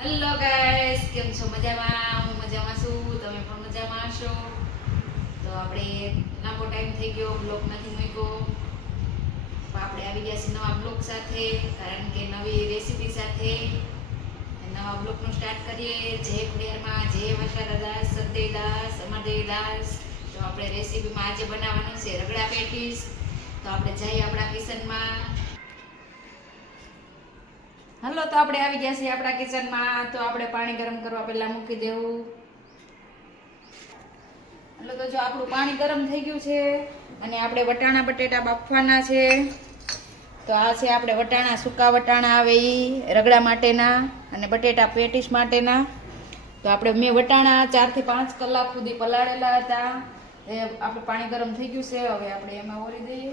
Hello guys, કેમ છો? મજામાં? હું મજામાં છું, તમે પણ મજામાં હશો. તો આપણે લાંબો ટાઈમ થઈ ગયો, બ્લોગ નથી મૂક્યો. આપણે આવી ગયા છીએ નવા બ્લોગ સાથે, કારણ કે નવી રેસીપી સાથે નવા બ્લોગનું સ્ટાર્ટ કરીએ. જય ખોડિયારમાં, જય વરસાદાદાસ, સદેદાસ, અમરદેવદાસ. તો આપણે રેસીપીમાં આજે બનાવવાનું છે રગડા પેટીસ. તો આપણે જઈએ આપણા કિચનમાં. હલો, તો આપણે આવી ગયા છીએ આપણા કિચનમાં. તો આપણે પાણી ગરમ કરવા પહેલા મૂકી દેવું. હલો, તો જો આપણું પાણી ગરમ થઈ ગયું છે અને આપણે વટાણા બટેટા બાફવાના છે. તો આ છે આપણે વટાણા, સૂકા વટાણા આવે એ રગડા માટેના અને બટેટા પેટીસ માટેના. તો મેં વટાણા 4 થી 5 કલાક સુધી પલાળેલા હતા. એ આપણે પાણી ગરમ થઈ ગયું છે, હવે આપણે એમાં ઓરી દઈએ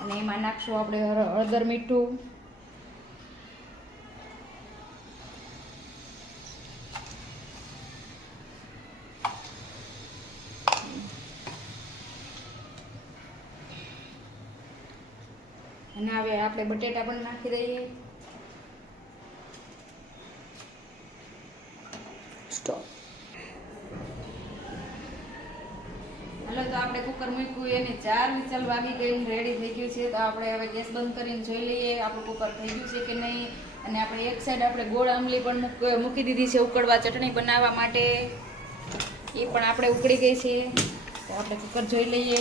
અને એમાં નાખશું આપણે હળદર, મીઠું. અને હવે આપણે બટેટા પણ નાખી દઈએ. સ્ટોપ. હલો, તો આપણે કુકર મૂક્યું, એને 4 વિસલ વાગી ગઈ, રેડી થઈ ગયું છે. તો આપણે હવે ગેસ બંધ કરીને જોઈ લઈએ આપણું કુકર થઈ ગયું છે કે નહીં. અને આપણે એક સાઈડ આપણે ગોળ આંબલી પણ મૂકી દીધી છે ઉકળવા, ચટણી બનાવવા માટે. એ પણ આપણે ઉકળી ગઈ છે. તો આપણે કુકર જોઈ લઈએ.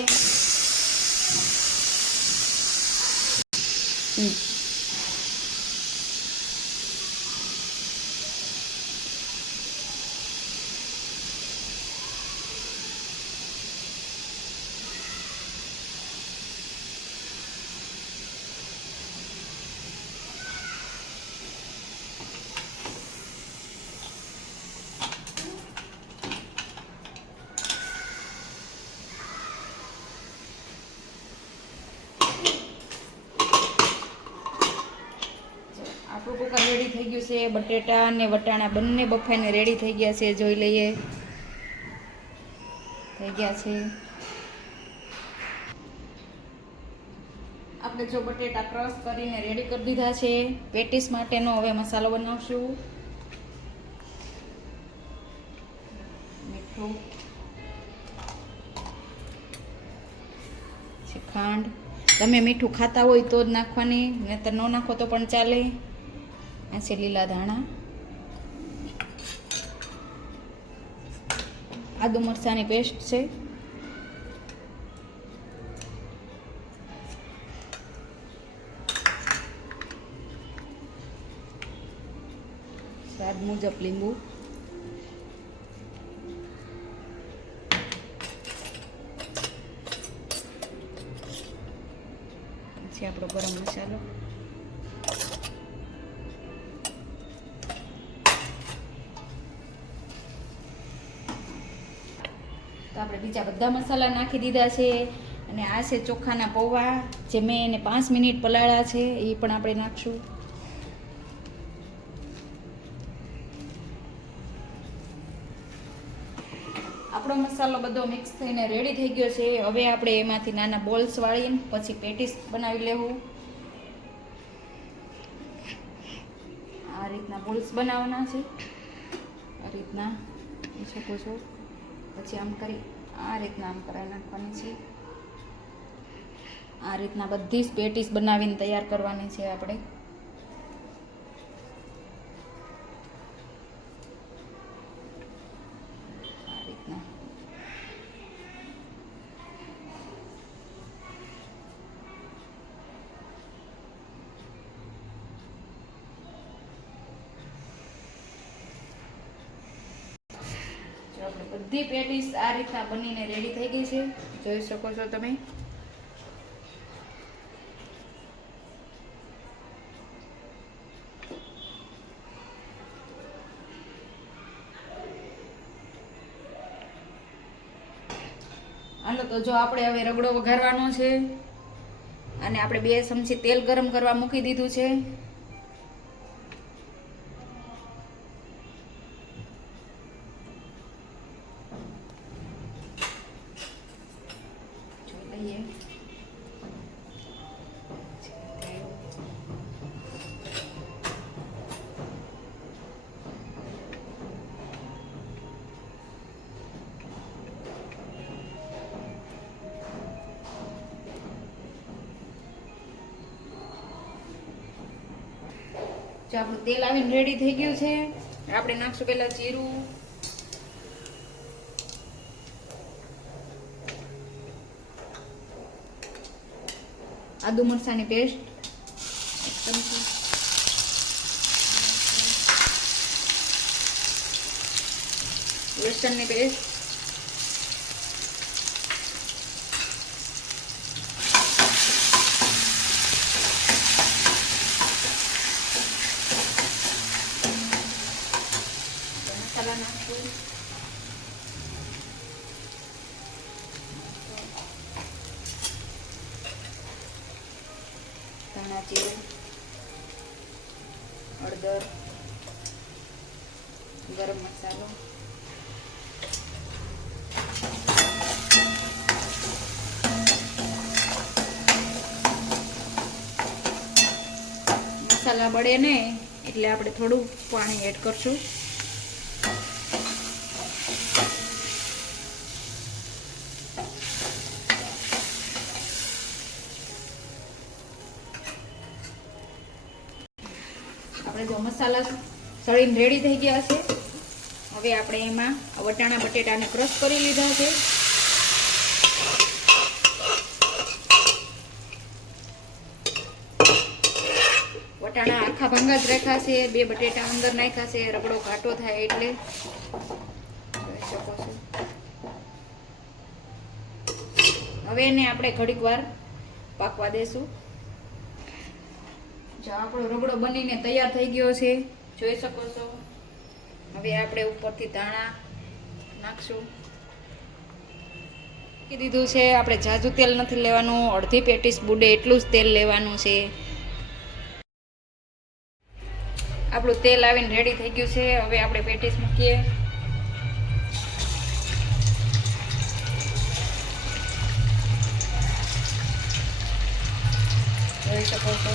આપણું કુકર રેડી થઈ ગયું છે. બટેટા અને વટાણા બંને બફાઈને રેડી થઈ ગયા છે. જોઈ લઈએ, થઈ ગયા છે. આપણે જો બટેટા ક્રશ કરીને રેડી કરી દીધા છે પેટીસ માટેનો. હવે મસાલો બનાવશું. મીઠું, ખાંડ. તમે મીઠું ખાતા હોય તો જ નાખવાની, નહીંતર ન નાખો તો પણ ચાલે. આ છે લીલા ધાણા, આદુ મરચાંની પેસ્ટ છે, સ્વાદ મુજબ લીંબુ, પછી આપણો ગરમ મસાલો, તો આપણે બીજા બધા મસાલા નાખી દીધા છે. અને આ છે ચોખાના પૌવા, જે મેં એને 5 મિનિટ પલાળ્યા છે, એ પણ આપણે નાખશું. આપણો મસાલો બધો મિક્સ થઈને રેડી થઈ ગયો છે. હવે આપણે એમાંથી નાના બોલ્સ વાળીને પછી પેટીસ બનાવી લેવું. આ રીતના બોલ્સ બનાવવાના છે. આ રીતના જોઈ શકો છો. પછી આમ કરી આ રીતના આમ કરાવી નાખવાની છે. આ રીતના બધી જ પેટીસ બનાવીને તૈયાર કરવાની છે આપણે. આ રીતના આપણે બધી પેટીસ આ રીતના બનીને રેડી થઈ ગઈ છે. જોઈ શકો છો તમે. હાલો, તો જો આપણે હવે રગડો વઘારવાનો છે. અને આપણે 2 ચમચી તેલ ગરમ કરવા મૂકી દીધું છે. જોઈ લઈએ. જો આપણું તેલ આવીને રેડી થઈ ગયું છે. આપણે નાખશું પહેલા જીરું, આદુ મરચાંની પેસ્ટ, એક ચમચી, લસણની પેસ્ટ, મસાલા નાખશું, ધાણા જીરું, હળદર, ગરમ મસાલો, મસાલા બળે ને એટલે આપણે થોડું પાણી એડ કરશું. આપણે જો મસાલા સળીને રેડી થઈ ગયા છે. હવે આપણે એમાં વટાણા બટેટાને ક્રશ કરી લીધા છે. વટાણા આખા ભંગા જ રાખ્યા છે. 2 બટેટા અંદર નાખ્યા છે, રગડો ઘાટો થાય એટલે. જોઈ શકો છો. હવે એને આપણે ઘડીક વાર પાકવા દેશું. જો આપણો રગડો બનીને તૈયાર થઈ ગયો છે, જોઈ શકો છો. હવે આપણે ઉપરથી ધાણા નાખશું. દીધું છે. આપણે જાજુ તેલ નથી લેવાનું, અડધી પેટીસ બુડે એટલું જ તેલ લેવાનું છે. આપણું તેલ આવીને રેડી થઈ ગયું છે. હવે આપણે પેટીસ મૂકીએ. જોઈ શકો છો.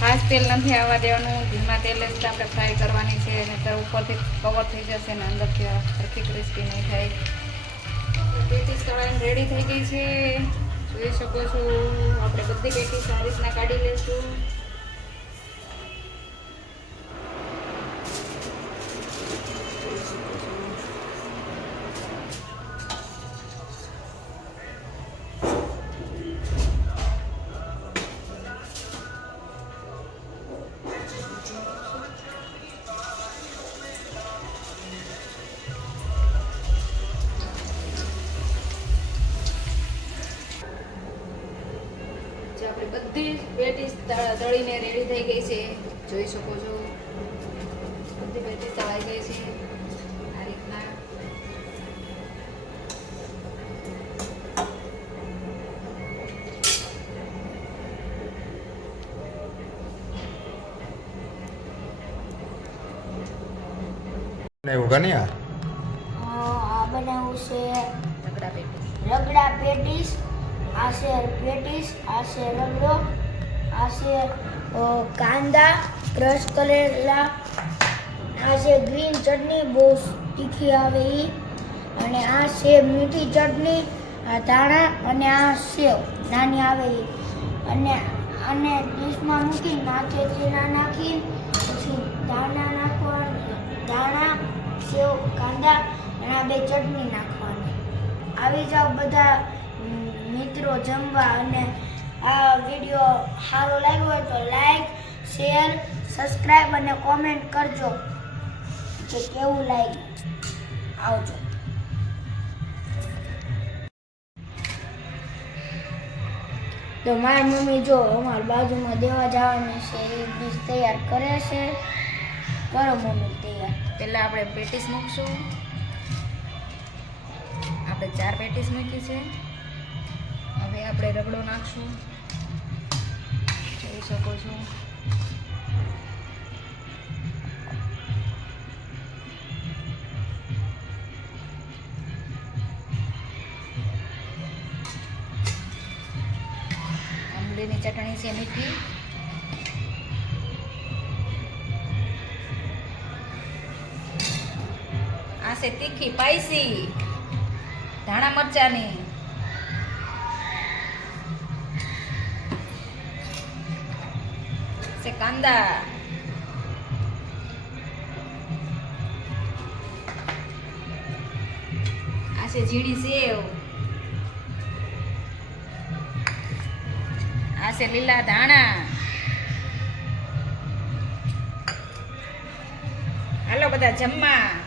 ખાસ તેલ નથી આવવા દેવાનું, ધીમા તેલે જ આપણે ફ્રાય કરવાની છે. અને ઉપરથી કવર થઈ જશે ને અંદરથી સરખી ક્રિસ્પી નહીં થાય. પેટીસ તળાઈને રેડી થઈ ગઈ છે, જોઈ શકો છો. આપણે બધી પેટીસ આ રીતના કાઢી લઈશું. આપણે બધી પેટીસ તળીને રેડી થઈ ગઈ છે, જોઈ શકો છો. બધી પેટીસ તળાઈ ગઈ છે આ રીતના. બનાવું છે રગડા પેટીસ. આ છે પેટીસ, આ છે રગડો, આ છે કાંદા ક્રશ કરેલા, આ છે ગ્રીન ચટણી બહુ તીખી આવે એ, અને આ છે મીઠી ચટણી, આ ધાણા, અને આ સેવ નાની આવે એ. અને ડીશમાં મૂકી માથે ચીના નાખી પછી ધાણા નાખવાના, ધાણા, સેવ, કાંદા અને આ 2 ચટણી નાખવાની. આવી જાવ બધા મિત્રો જમવા. અને આ વિડીયો સારો લાગ્યો હોય તો લાઈક, શેર, સબસ્ક્રાઈબ અને કોમેન્ટ કરજો કે કેવું લાગ્યું. આવજો. તો મારી મમ્મી જો અમારી બાજુમાં દેવા જવાની છે એ ડીશ તૈયાર કરે છે. કરો મમ્મી તૈયાર. પહેલા આપણે પેટીસ મૂકશું. આપણે 4 પેટીસ મૂકી છે. હવે આપણે રગડો નાખશું, જોઈ શકો છો. આંબલીની ચટણી છે મીઠી. આ છે તીખી સ્પાઈસી ધાણા મરચાની. કાંદા. આ છે ઝીણી સેવ. આ છે લીલા ધાણા. હાલો બધા જમવા.